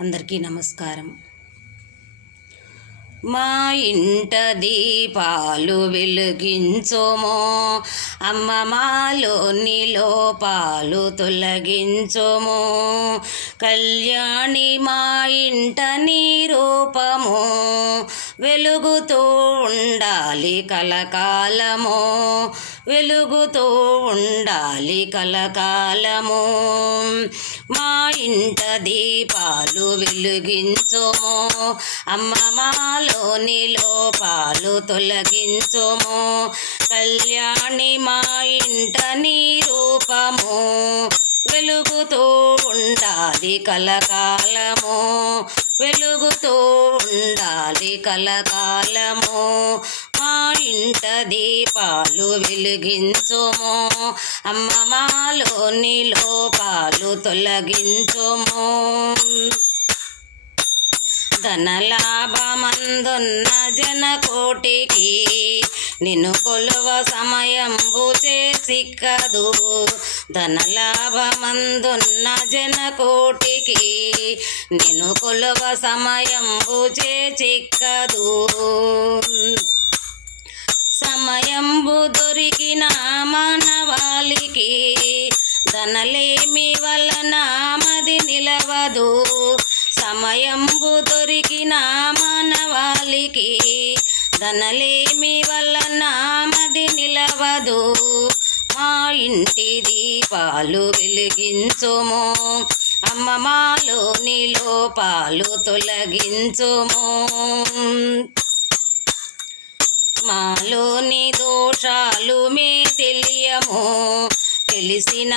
అందరికీ నమస్కారం. మా ఇంట దీపాలు వెలిగించుమో, అమ్మ మాలోని లోపాలు తొలగించుమో. కళ్యాణి మా ఇంట నీ రూపము వెలుగుతూ ఉండాలి కలకాలము, వెలుగుతూ ఉండాలి కలకాలము. మా ఇంట దీపాలు వెలిగించుమో, అమ్మ మాలోని లోపాలు తొలగించుమో. కళ్యాణి మా ఇంట నీ రూపము వెలుగుతూ ఉండాలి కలకాలము, వెలుగుతూ ఉండాలి కలకాలము. మా ఇంట దీపాలు వెలిగించుమో, అమ్మ మాలోని లోపాలు తొలగించుమో. ధనలాభమందున్న జనకోటికి నిన్ను కొలువ సమయంబు చేసిక్కదు. ధనలాభమందున్న జనకోటికి నిన్ను కొలువ సమయంబు చేసిక్కదు. సమయంబు దొరికిన మానవాళికి ధనలేమి వలన మది నిలవదు. సమయంబు దొరికిన మానవాళికి ధనలేమి వలన మది నిలవదు. మా ఇంటి దీపాలు వెలిగించుమో, అమ్మ మాలోని లోపాలు తొలగించుమో. మాలోని దోషాలు మే తెలియము, తెలిసిన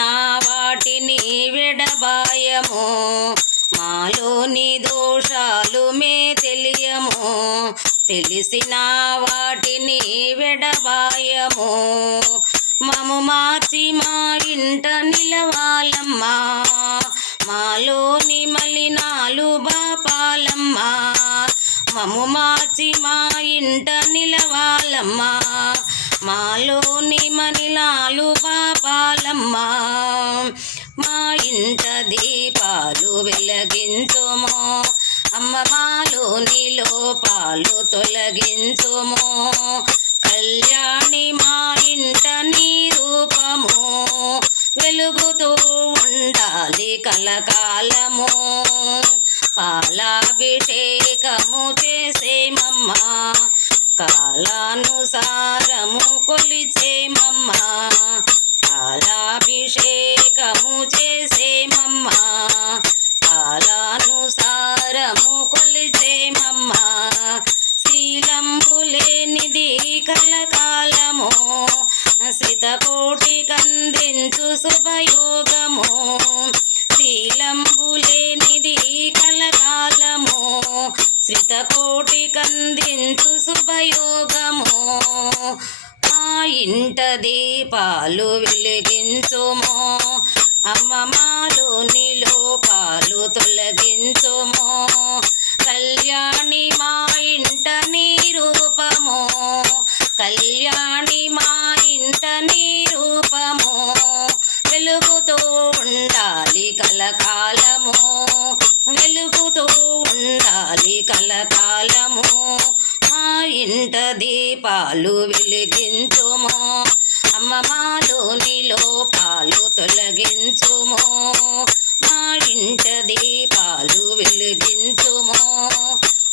వాటిని విడబాయము. మాలోని దోషాలు మే తెలియము, తెలిసిన వాటిని విడబాయము. మము మార్చి మా ఇంట నిలవాలమ్మా, మాలోని మలినాలు బాపాలమ్మా. మము మార్చి మా ఇంట నిలవాలమ్మా, మాలోని మలినాలు బాపాలమ్మా. మా ఇంట దీపాలు వెలిగించుమో, అమ్మ మాలోని లోపాలు తొలగించుమో. కళ్యాణి మా ఇంట నీ రూపము వెలుగుతూ ఉండాలి కలకాలము. పాలాభిషేకము చేసేమమ్మా, కాలానుసారము కొలిచేమమ్మా. పాలాభిషేకము చేసేమమ్మా, కాలానుసారము కొలిచేమమ్మా. శీలంబు లేనిది కలకాలము, శతకోటి కందించు శుభయోగము. శీలంబు లేనిది కలకాలము, శతకోటి కందించు శుభయోగము. మా ఇంట దీపాలు వెలిగించుమో, అమ్మ మాలోని లోపాలు తొలగించుమో. కళ్యాణి మా ఇంట నీ రూపము, కళ్యాణి మా ఇంట నీ రూపము వెలుగుతూ ఉండాలి కలకాలము, వెలుగుతూ ఉండాలి కలకాలము. మా ఇంట దీపాలు వెలిగించుమో, అమ్మ మాలోని లోపాలు తొలగించుమో. మా ఇంట దీపాలు వెలిగించుమో,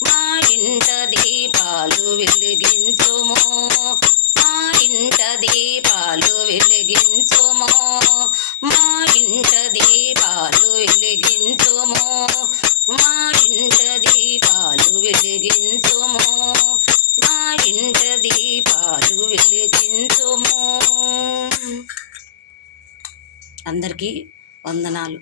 మా ఇంట దీపాలు వెలిగించుమో. మా ఇంట దీపాలు వెలిగించుమో, మా ఇంట దీపాలు వెలిగించుమో. మా ఇంట దీపాలు వెలిగించుమో, మా ఇంట దీపాలు వెలిగించుమో. అందరికీ వందనాలు.